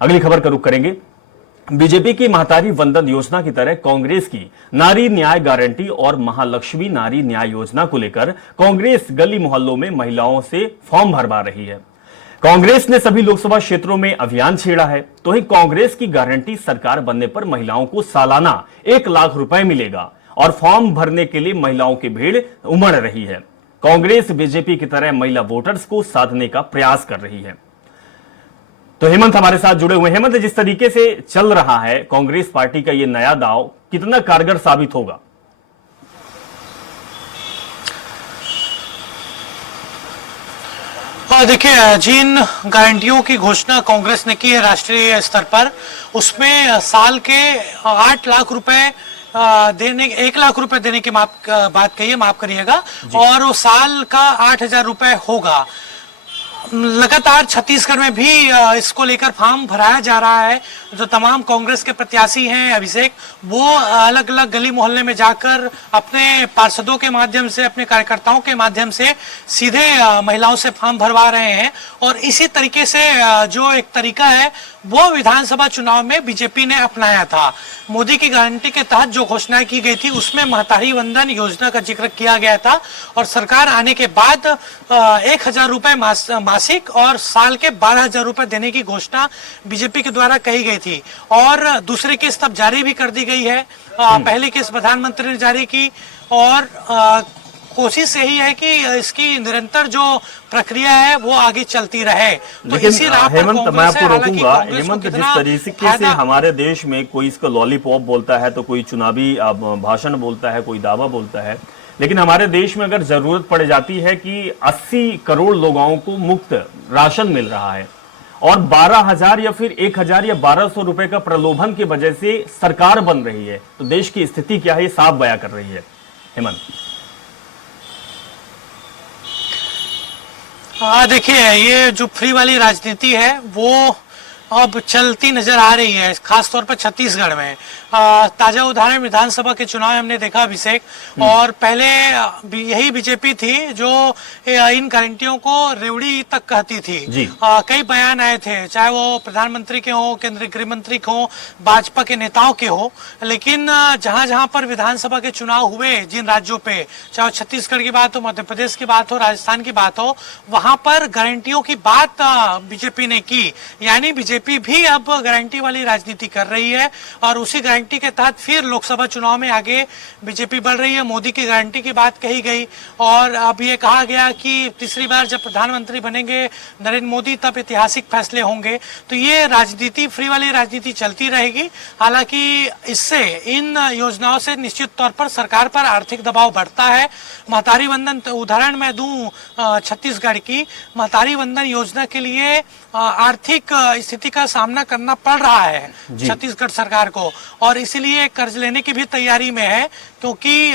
अगली खबर का रुख करेंगे। बीजेपी की महतारी वंदन योजना की तरह कांग्रेस की नारी न्याय गारंटी और महालक्ष्मी नारी न्याय योजना को लेकर कांग्रेस गली मोहल्लों में महिलाओं से फॉर्म भरवा रही है। कांग्रेस ने सभी लोकसभा क्षेत्रों में अभियान छेड़ा है। तो ही कांग्रेस की गारंटी सरकार बनने पर महिलाओं को सालाना 1 लाख रुपए मिलेगा और फॉर्म भरने के लिए महिलाओं की भीड़ उमड़ रही है। कांग्रेस बीजेपी की तरह महिला वोटर्स को साधने का प्रयास कर रही है। तो हेमंत हमारे साथ जुड़े हुए। हेमंत, जिस तरीके से चल रहा है कांग्रेस पार्टी का ये नया दांव, कितना कारगर साबित होगा? देखिए, जिन गारंटियों की घोषणा कांग्रेस ने की है राष्ट्रीय स्तर पर, उसमें साल के 8 लाख रुपए देने, 1 लाख रुपए देने की बात कही है, माफ करिएगा, और वो साल का 8,000 रुपए होगा। लगातार छत्तीसगढ़ में भी इसको लेकर फॉर्म भराया जा रहा है। जो तमाम कांग्रेस के प्रत्याशी हैं अभिषेक, वो अलग अलग गली मोहल्ले में जाकर अपने पार्षदों के माध्यम से, अपने कार्यकर्ताओं के माध्यम से सीधे महिलाओं से फॉर्म भरवा रहे हैं। और इसी तरीके से जो एक तरीका है वो विधानसभा चुनाव में बीजेपी ने अपनाया था। मोदी की गारंटी के तहत जो घोषणाएं की गई थी उसमें महतारी वंदन योजना का जिक्र किया गया था और सरकार आने के बाद 1,000 रुपए मासिक और साल के 12,000 रुपए देने की घोषणा बीजेपी के द्वारा कही गई थी। और दूसरी किस्त अब जारी भी कर दी गई है। पहली किस्त प्रधानमंत्री ने जारी की और कोशिश यही है कि इसकी निरंतर जो प्रक्रिया है वो आगे चलती रहे। तो इसी हेमंत, मैं आपको रोकूंगा। हेमंत, जिस तरीके से हमारे देश में कोई इसको लॉलीपॉप बोलता है, तो कोई चुनावी भाषण बोलता है, कोई दावा बोलता है, लेकिन हमारे देश में अगर जरूरत पड़ जाती है कि 80 करोड़ लोगों को मुफ्त राशन मिल रहा है और 12,000 या फिर 1,000 या 1,200 रुपए का प्रलोभन की वजह से सरकार बन रही है, तो देश की स्थिति क्या है ये साफ बयां कर रही है। हेमंत, देखिए, ये जो फ्री वाली राजनीति है वो अब चलती नजर आ रही है, खासतौर पर छत्तीसगढ़ में। ताजा उदाहरण विधानसभा के चुनाव हमने देखा अभिषेक, और पहले यही बीजेपी थी जो इन गारंटियों को रेवड़ी तक कहती थी। कई बयान आए थे, चाहे वो प्रधानमंत्री के हो, केंद्रीय गृह मंत्री के हो, भाजपा के नेताओं के हो, लेकिन जहां जहां पर विधानसभा के चुनाव हुए जिन राज्यों पे, चाहे छत्तीसगढ़ की बात हो, मध्य प्रदेश की बात हो, राजस्थान की बात हो, वहां पर गारंटियों की बात बीजेपी ने की। यानी बीजेपी भी अब गारंटी वाली राजनीति कर रही है और उसी गारंटी के तहत फिर लोकसभा चुनाव में आगे बीजेपी बढ़ रही है। मोदी की गारंटी की बात कही गई और अब ये कहा गया कि तीसरी बार जब प्रधानमंत्री बनेंगे नरेंद्र मोदी तब ऐतिहासिक फैसले होंगे। तो ये राजनीति, फ्री वाली राजनीति चलती रहेगी। हालांकि इससे, इन योजनाओं से निश्चित तौर पर सरकार पर आर्थिक दबाव बढ़ता है। महतारी वंदन उदाहरण मैं दूं छत्तीसगढ़ की, महतारी वंदन योजना के लिए आर्थिक स्थिति का सामना करना पड़ रहा है छत्तीसगढ़ सरकार को, और इसीलिए कर्ज लेने की भी तैयारी में है, क्योंकि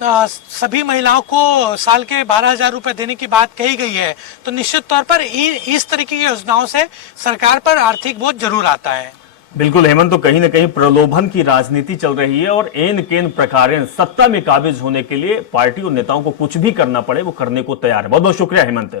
सभी महिलाओं को साल के 12,000 रुपए देने की बात कही गई है। तो निश्चित तौर पर इस तरीके की योजनाओं से सरकार पर आर्थिक बोझ जरूर आता है। बिल्कुल हेमंत, तो कहीं ना कहीं प्रलोभन की राजनीति चल रही है और एन केन प्रकारेण सत्ता में काबिज होने के लिए पार्टी और नेताओं को कुछ भी करना पड़े वो करने को तैयार है। बहुत बहुत शुक्रिया हेमंत।